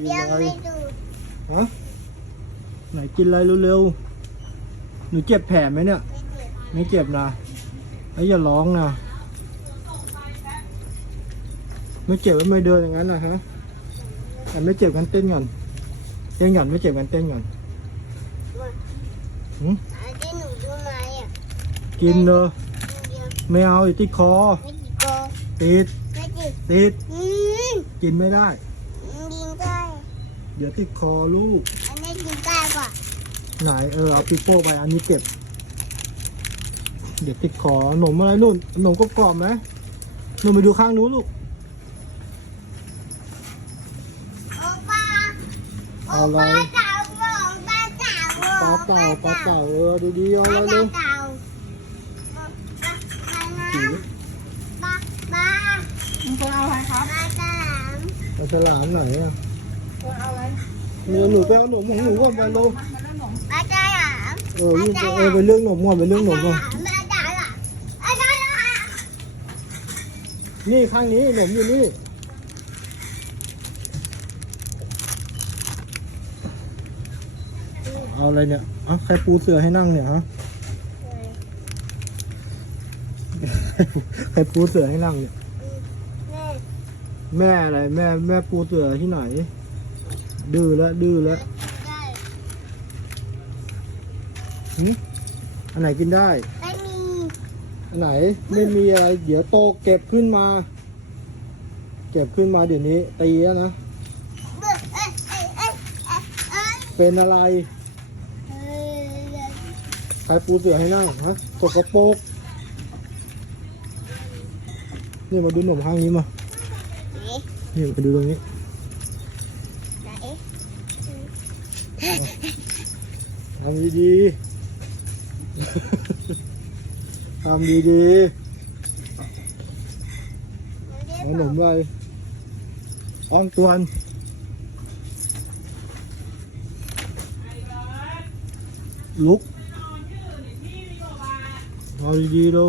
เบี้ยไม่ดูดฮะไหนกินอะไรเร็วๆหนูเจ็บแผลไหมเนี่ย ไม่เจ็บไม่เจ็บนะไอ้ยอย่าร้องนะไม่เจ็บแล้วไม่เดินอย่างนั้นนะฮะแต่ไม่เจ็บกันเต้นก่อนเต้นก่อนไม่เจ็บกันเต้นก่อนหืมอันที่หนูดูไหมอะกินเลยเดียวไม่เอาอยู่ที่คอไม่ติดโกติดไม่ติดติดอืมกินไม่ได้กินได้ เดี๋ยวติดคอลูก อันนี้กินได้กว่าไหนเออเอาปิโป้ไปอันนี้เก็บ เดี๋ยวติดคอหนมอะไรนู่นหนมกรอบๆไหมหนูไปดูข้างนู้นลูกโอป้าโอเอาอะไรป้าเต่าโอป้าเต่าปลาเต่าปลาเต่าเออดูดีเอาปอะไรลาดูเต่าปลาปลามึงคนเอาอะไรครับปลาเต่าปลาฉลามไหนอะคนเอาอะไร เนี่ยหนูไปเอาหนมของหนูก่อนไปลงมันเรื่องหนมปลาเต่าเออวิ่งไปเออไปเรื่องหนมก่อนไปเรื่องหนมก่อนปลาเลาเต่านี่ข้างนี้หนมอยู่นี่เอาอะไรเนี่ยเอะใครปูเสือให้นั่งเนี่ยฮะใครปูเสือให้นั่งเนี่ยแม่แม่อะไรแม่แม่ปูเสือที่ไหน ดื้อแล้วดื้อแล้วได้หึอันไหนกินได้ ไม่มีอันไหนไม่มีอะไรเดี๋ยวโตเก็บขึ้นมา เก็บขึ้นมาเดี๋ยวนี้ตีแล้วนะเอ้ยเอ้ยเอ้ยเอ้ยเอ้ยเป็นอะไรเอ้ยใครปูเสือให้นั่งฮะสกปรกนี่มาดูหนมข้างนี้มา นี่มาดูตรงนี้ไหน ทำดีๆ ทำดีๆขนมอะไรอ้องตวนลุกเอาดีๆดู